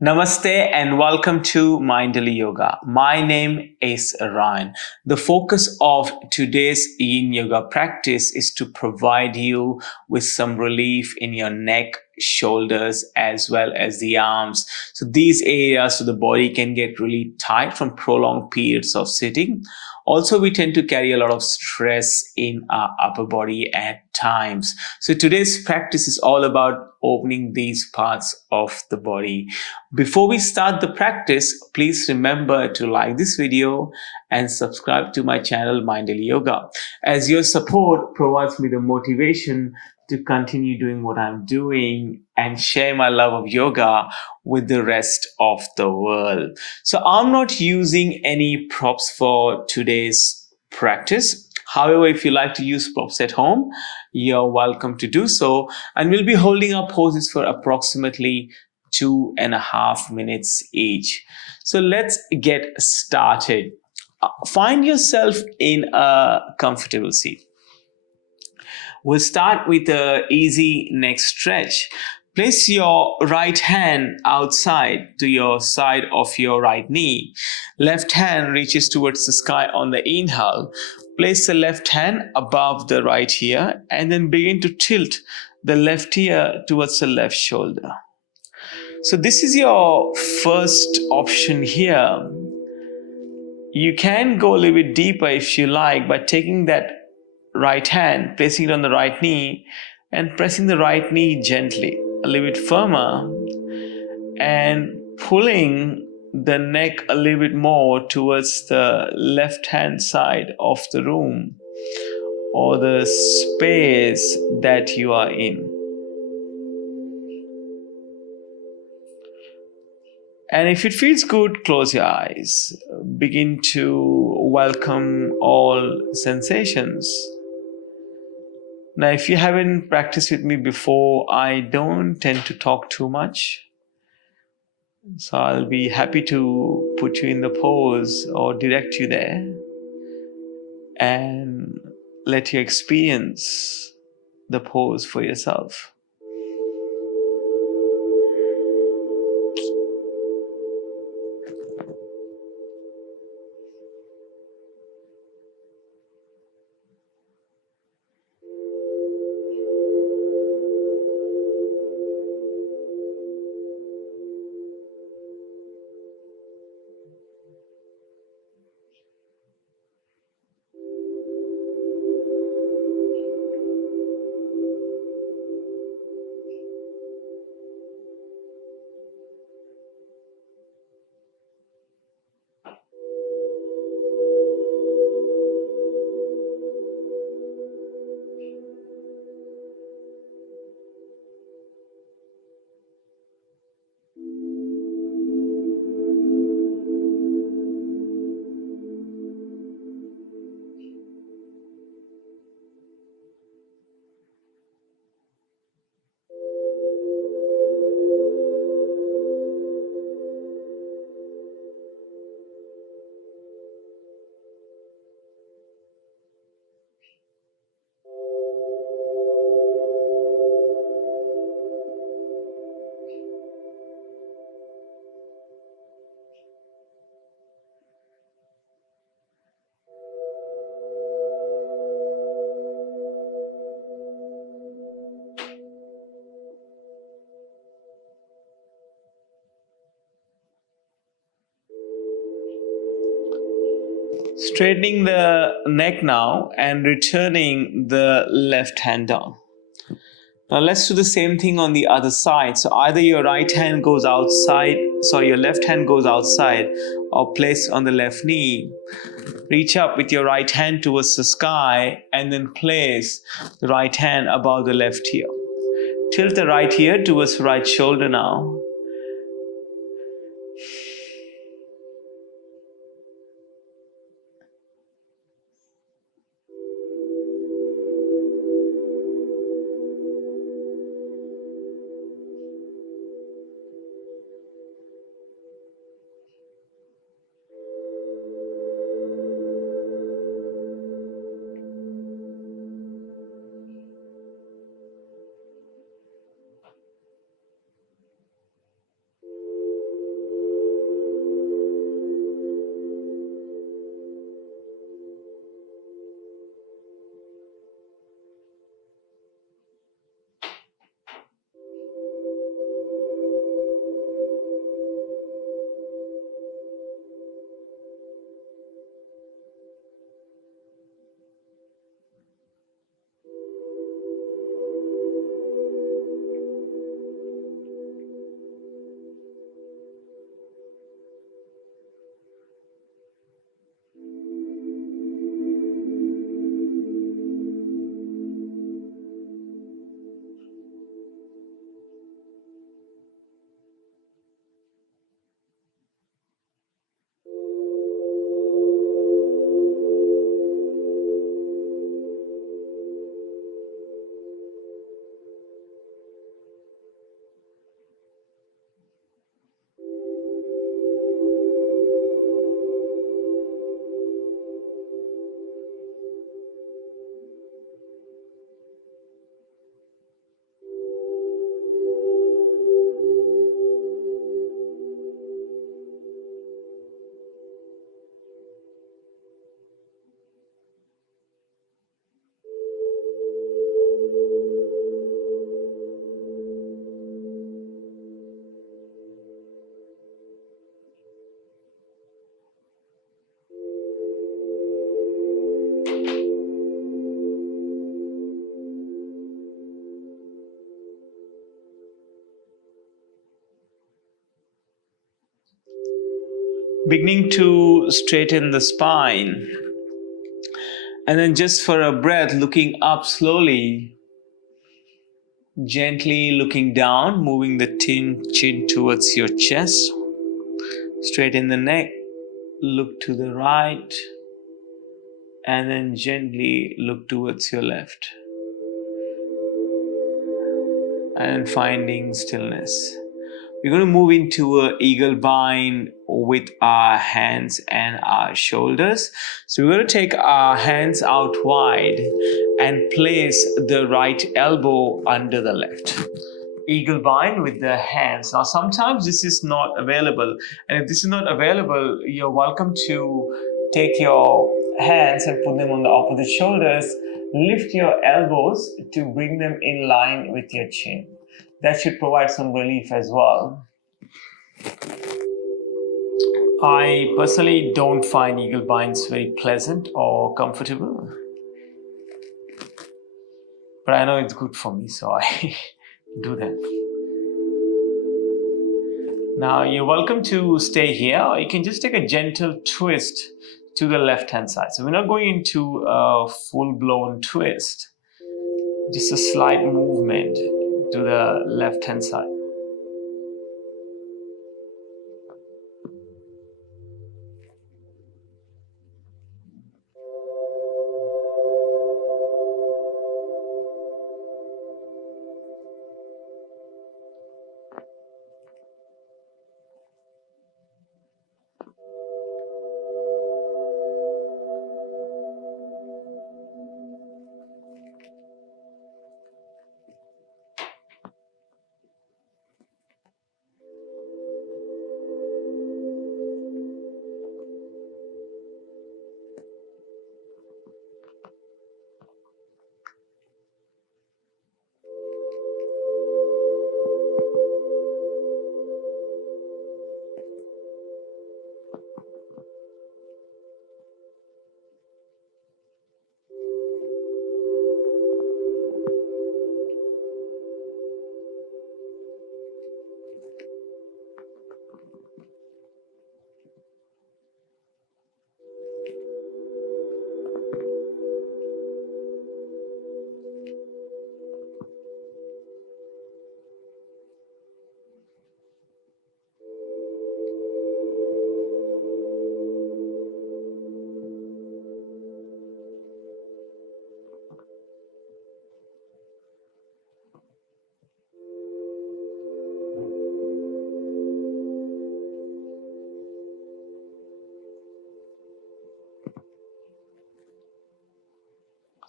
Namaste and welcome to Mindful Yoga. My name is Ryan. The focus of today's Yin Yoga practice is to provide you with some relief in your neck, shoulders, as well as the arms. So these areas so the body can get really tight from prolonged periods of sitting. Also, we tend to carry a lot of stress in our upper body at times. So today's practice is all about opening these parts of the body. Before we start the practice, please remember to like this video and subscribe to my channel Mindful Yoga, as your support provides me the motivation to continue doing what I'm doing and share my love of yoga with the rest of the world. So I'm not using any props for today's practice. However, if you like to use props at home, you're welcome to do so. And we'll be holding our poses for approximately 2.5 minutes each. So let's get started. Find yourself in a comfortable seat. We'll start with an easy neck stretch. Place your right hand outside to your side of your right knee. Left hand reaches towards the sky on the inhale. Place the left hand above the right ear and then begin to tilt the left ear towards the left shoulder. So this is your first option here. You can go a little bit deeper if you like by taking that right hand, placing it on the right knee and pressing the right knee gently, a little bit firmer, and pulling the neck a little bit more towards the left hand side of the room or the space that you are in. And if it feels good, close your eyes. Begin to welcome all sensations. Now, if you haven't practiced with me before, I don't tend to talk too much. So I'll be happy to put you in the pose or direct you there and let you experience the pose for yourself. Straightening the neck now and returning the left hand down. Now let's do the same thing on the other side. So either your right hand goes outside, your left hand goes outside or place on the left knee. Reach up with your right hand towards the sky and then place the right hand above the left ear. Tilt the right ear towards the right shoulder now. Beginning to straighten the spine. And then just for a breath, looking up slowly, gently looking down, moving the chin towards your chest. Straighten the neck, look to the right, and then gently look towards your left. And finding stillness. We're going to move into an eagle bind with our hands and our shoulders. So we're going to take our hands out wide and place the right elbow under the left. Eagle bind with the hands. Now sometimes this is not available, and if this is not available, you're welcome to take your hands and put them on the opposite shoulders. Lift your elbows to bring them in line with your chin. That should provide some relief as well. I personally don't find eagle binds very pleasant or comfortable, but I know it's good for me, so I do that. Now you're welcome to stay here, or you can just take a gentle twist to the left hand side. So we're not going into a full-blown twist, just a slight movement to the left hand side.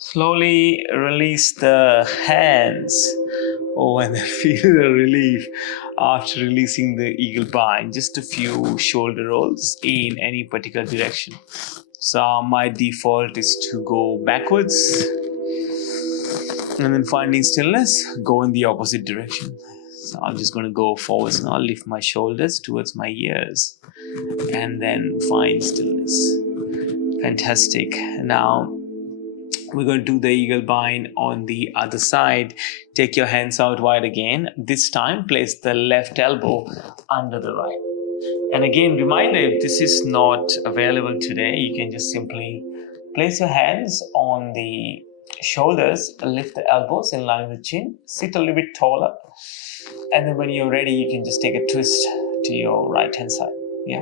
Slowly release the hands. Oh, and feel the relief after releasing the eagle bind. Just a few shoulder rolls in any particular direction. So my default is to go backwards, and then finding stillness, go in the opposite direction. So I'm just going to go forwards now, lift my shoulders towards my ears, and then find stillness. Fantastic. Now we're going to do the eagle bind on the other side. Take your hands out wide again. This time, place the left elbow under the right. And again, reminder, if this is not available today, you can just simply place your hands on the shoulders, lift the elbows in line with the chin, sit a little bit taller. And then when you're ready, you can just take a twist to your right hand side. Yeah.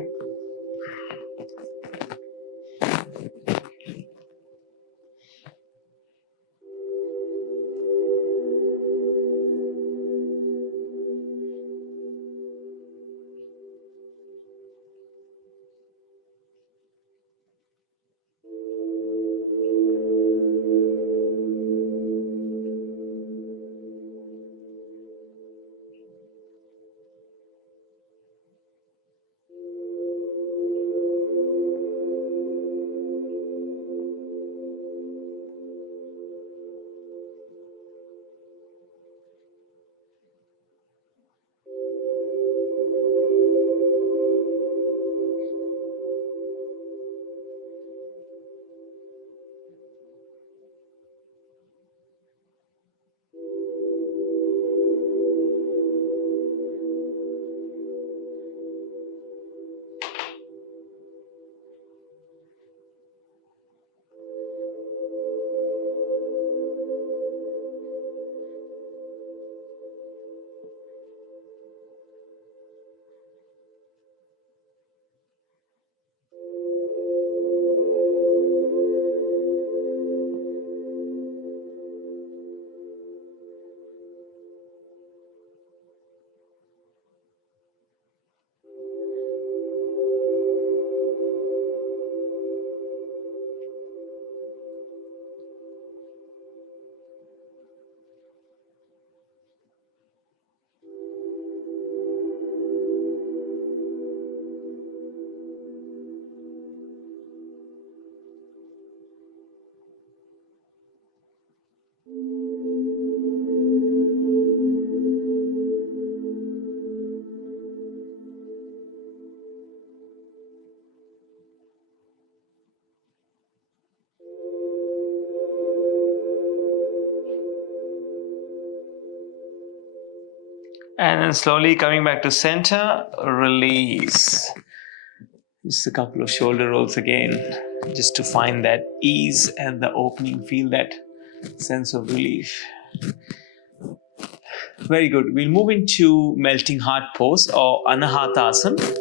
And then slowly coming back to center, release. Just a couple of shoulder rolls again, just to find that ease and the opening, feel that sense of relief. Very good. We'll move into melting heart pose or anahatasana.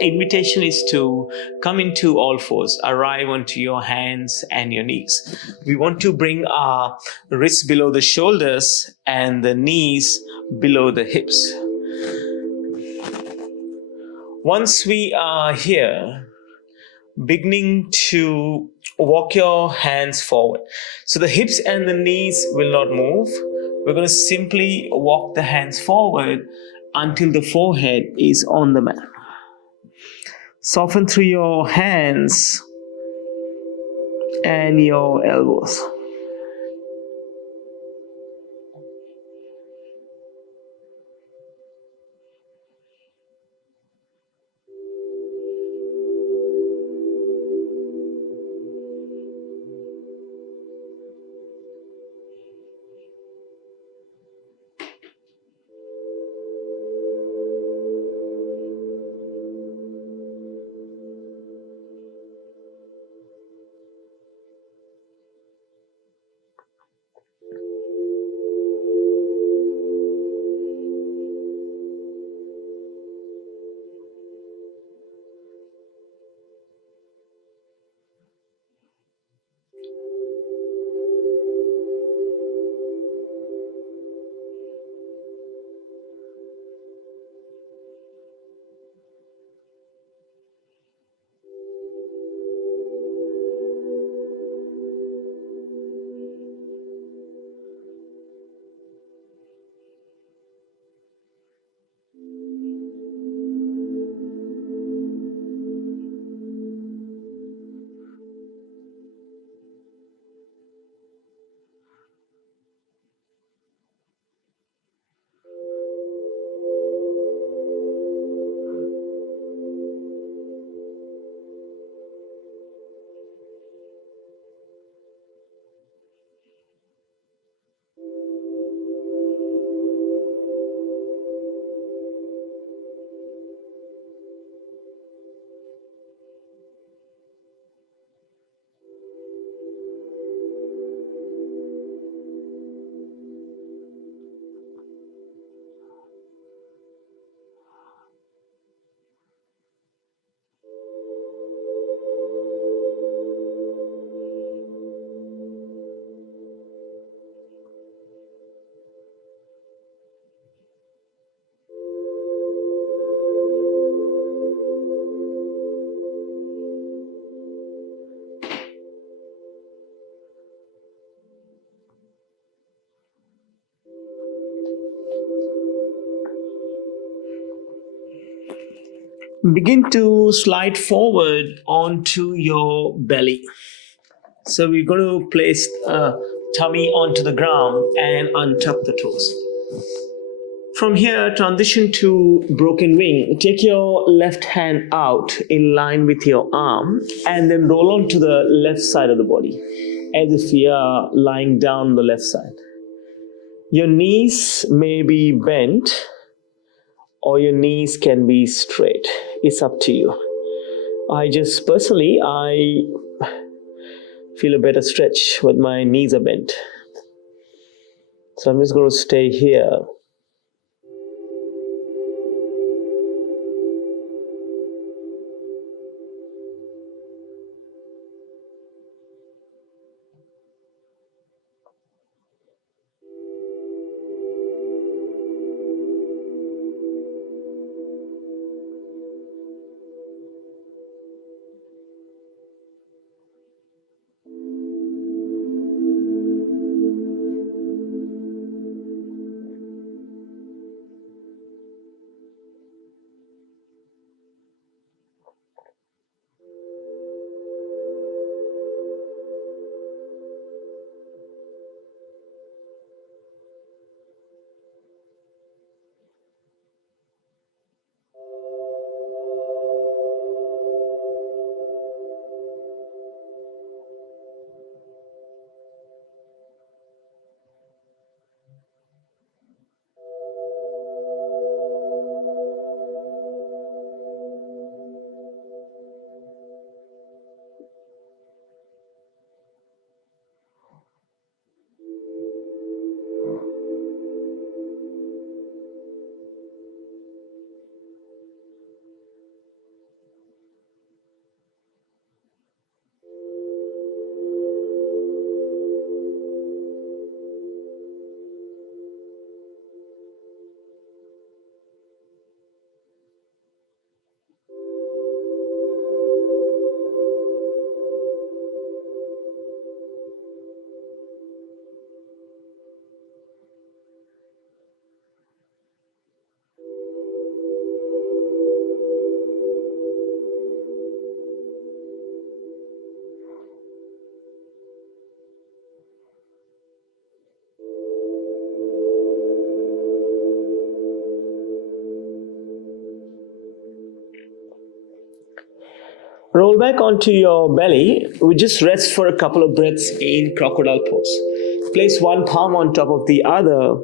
Invitation is to come into all fours, arrive onto your hands and your knees. We want to bring our wrists below the shoulders and the knees below the hips. Once we are here, beginning to walk your hands forward. So the hips and the knees will not move. We're going to simply walk the hands forward until the forehead is on the mat. Soften through your hands and your elbows. Begin to slide forward onto your belly. So we're going to place tummy onto the ground and untuck the toes. From here, transition to broken wing. Take your left hand out in line with your arm and then roll on to the left side of the body as if you are lying down on the left side. Your knees may be bent or your knees can be straight. It's up to you. I feel a better stretch when my knees are bent. So I'm just going to stay here. Roll back onto your belly. We just rest for a couple of breaths in crocodile pose. Place one palm on top of the other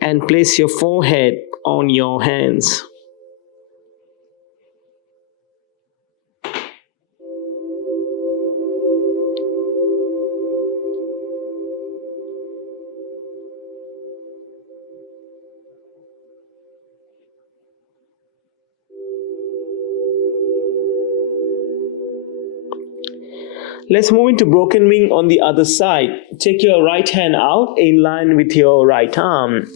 and place your forehead on your hands. Let's move into broken wing on the other side. Take your right hand out in line with your right arm.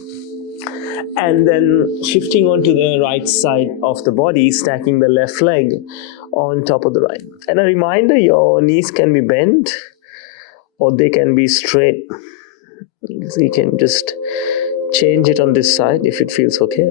And then shifting onto the right side of the body, stacking the left leg on top of the right. And a reminder, your knees can be bent or they can be straight. So you can just change it on this side if it feels okay.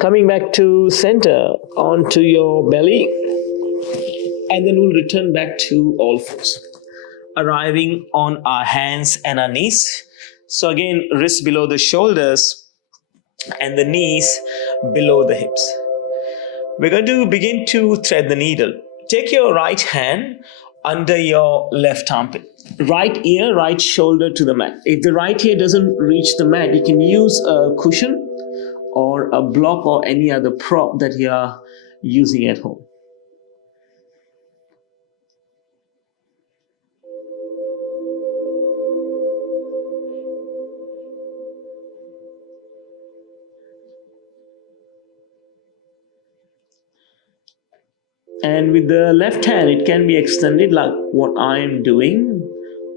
Coming back to center, onto your belly, and then we'll return back to all fours, arriving on our hands and our knees. So again, wrists below the shoulders and the knees below the hips. We're going to begin to thread the needle. Take your right hand under your left armpit. Right ear, right shoulder to the mat. If the right ear doesn't reach the mat, you can use a cushion or a block or any other prop that you are using at home. And with the left hand, it can be extended like what I am doing,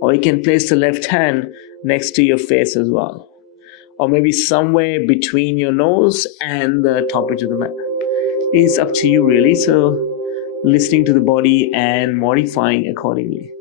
or you can place the left hand next to your face as well, or maybe somewhere between your nose and the top edge of the mat. It's up to you really, so listening to the body and modifying accordingly.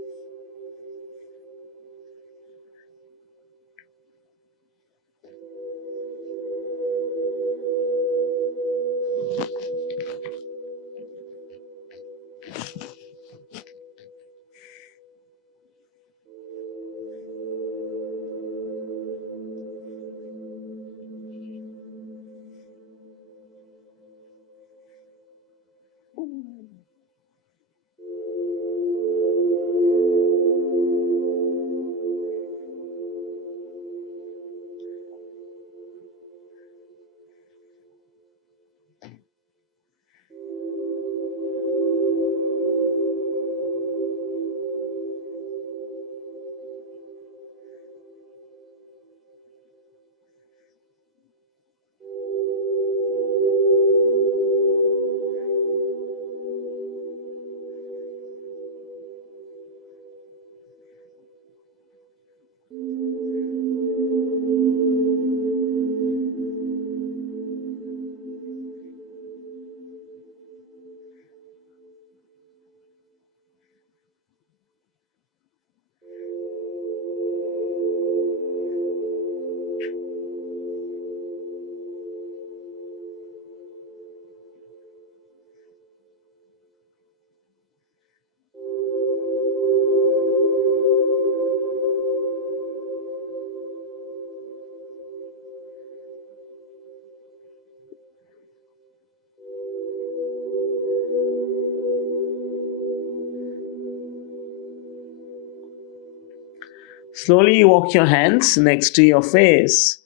Slowly walk your hands next to your face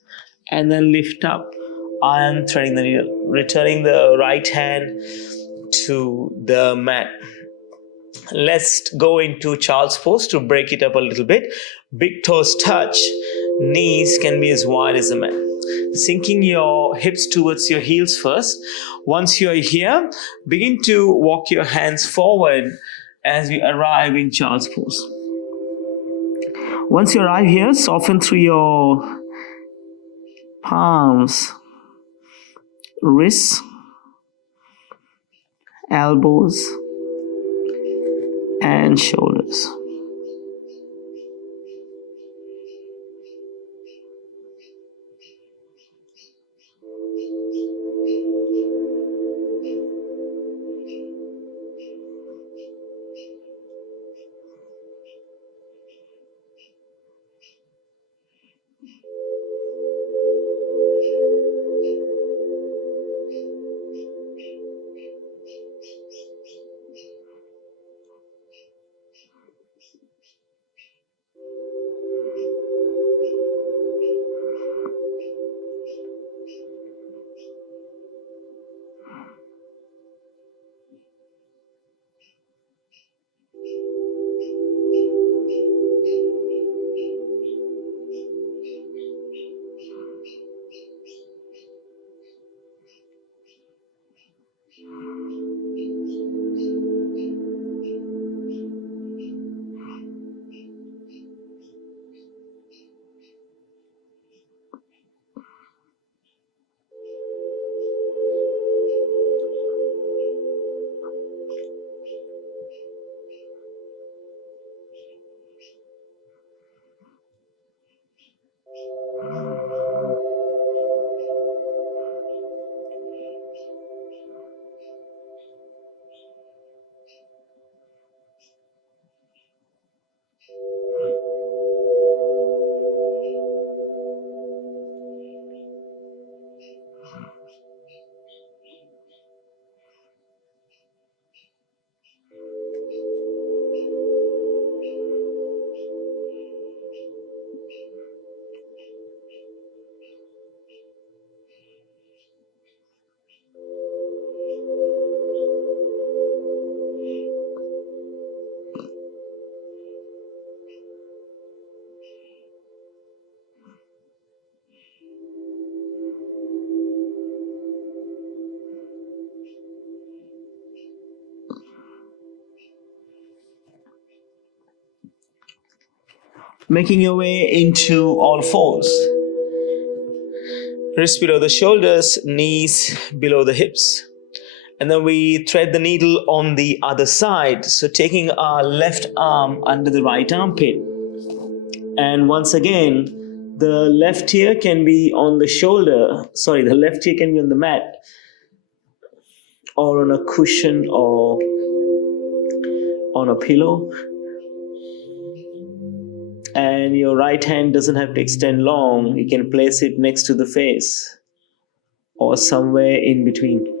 and then lift up. I am threading the needle, returning the right hand to the mat. Let's go into child's pose to break it up a little bit. Big toes touch, knees can be as wide as the mat. Sinking your hips towards your heels first. Once you're here, begin to walk your hands forward as we arrive in child's pose. Once you arrive here, soften through your palms, wrists, elbows, and shoulders. Making your way into all fours. Wrists below the shoulders, knees below the hips. And then we thread the needle on the other side. So taking our left arm under the right armpit. And once again, the left ear can be on the shoulder. Sorry, the left ear can be on the mat or on a cushion or on a pillow. And your right hand doesn't have to extend long. You can place it next to the face or somewhere in between.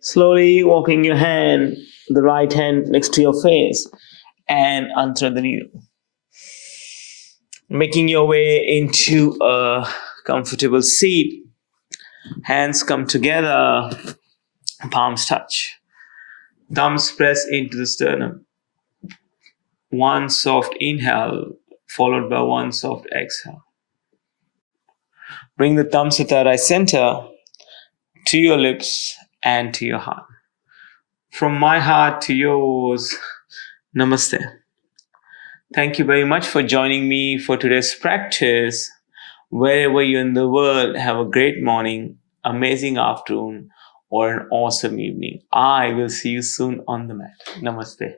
Slowly walking your hand, the right hand next to your face, and unthread the needle. Making your way into a comfortable seat. Hands come together, palms touch. Thumbs press into the sternum. One soft inhale, followed by one soft exhale. Bring the thumbs at the right center to your lips and to your heart. From my heart to yours, Namaste. Thank you very much for joining me for today's practice. Wherever you're in the world, have a great morning, amazing afternoon, or an awesome evening. I will see you soon on the mat. Namaste.